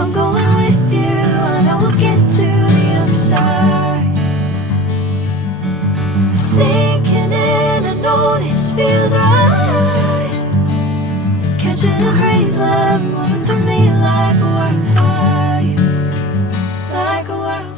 I'm going with you, I know we'll get to the other side. Sinking in, I know this feels right. Catching a crazy love, moving through me like a wildfire, like a wildfire.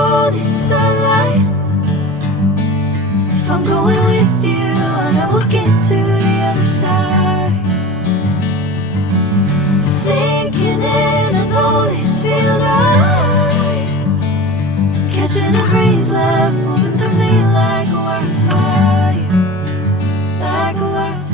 Golden sunlight. If I'm going with you, I know we'll get to the other side. Sinking in, I know this feels right. Catching a crazy love, moving through me like a wildfire, like a wildfire.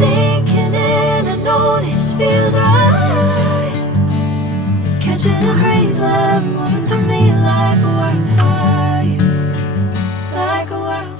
sinking in, I know this feels right. Catching a crazy love moving through me like a wildfire, like a wildfire.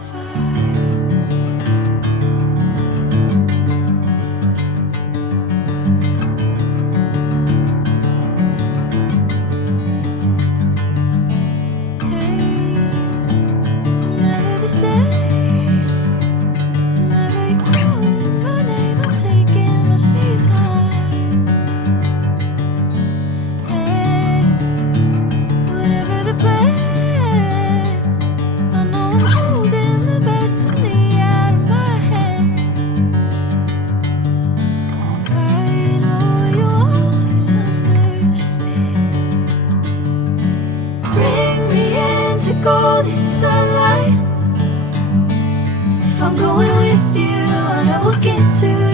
Golden sunlight. If I'm going with you, I know we'll get to